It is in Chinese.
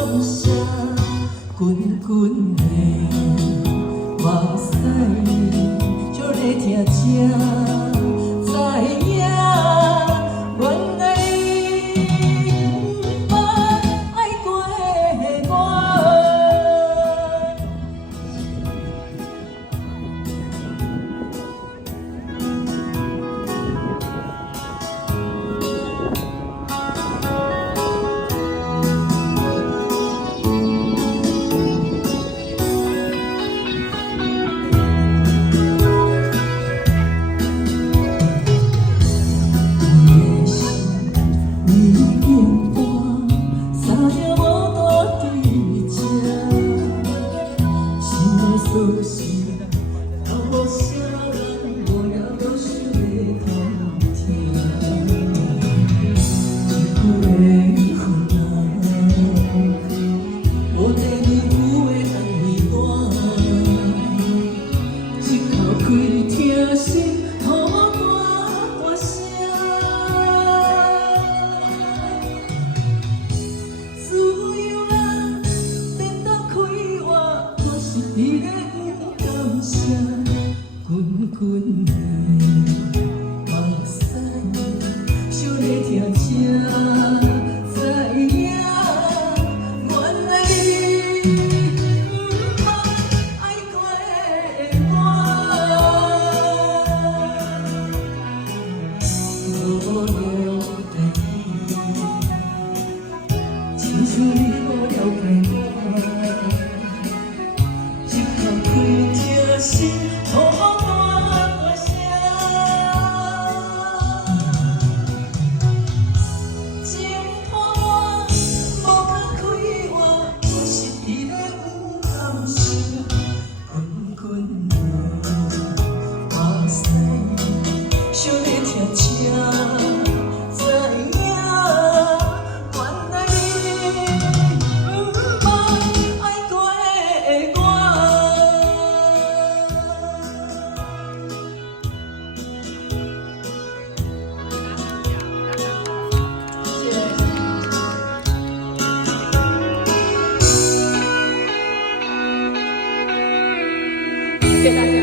感谢，滚滚的目屎，就咧听这知影，原来你不捌爱过我。苏醒，到无啥人无聊到想要偷听，一句的负担，无地你有的安慰我，一口开听心，予我大声。自由人免得开我，我是你的。感谢，滚滚的目屎，想咧听这知影，原来你不捌爱过我，无了解，亲像你无了解我。心，予我大声，情拖我，无敢开我，我是你的有感受，滚滚的目屎，想咧听这知影，原来你不捌爱过我。谢谢大家。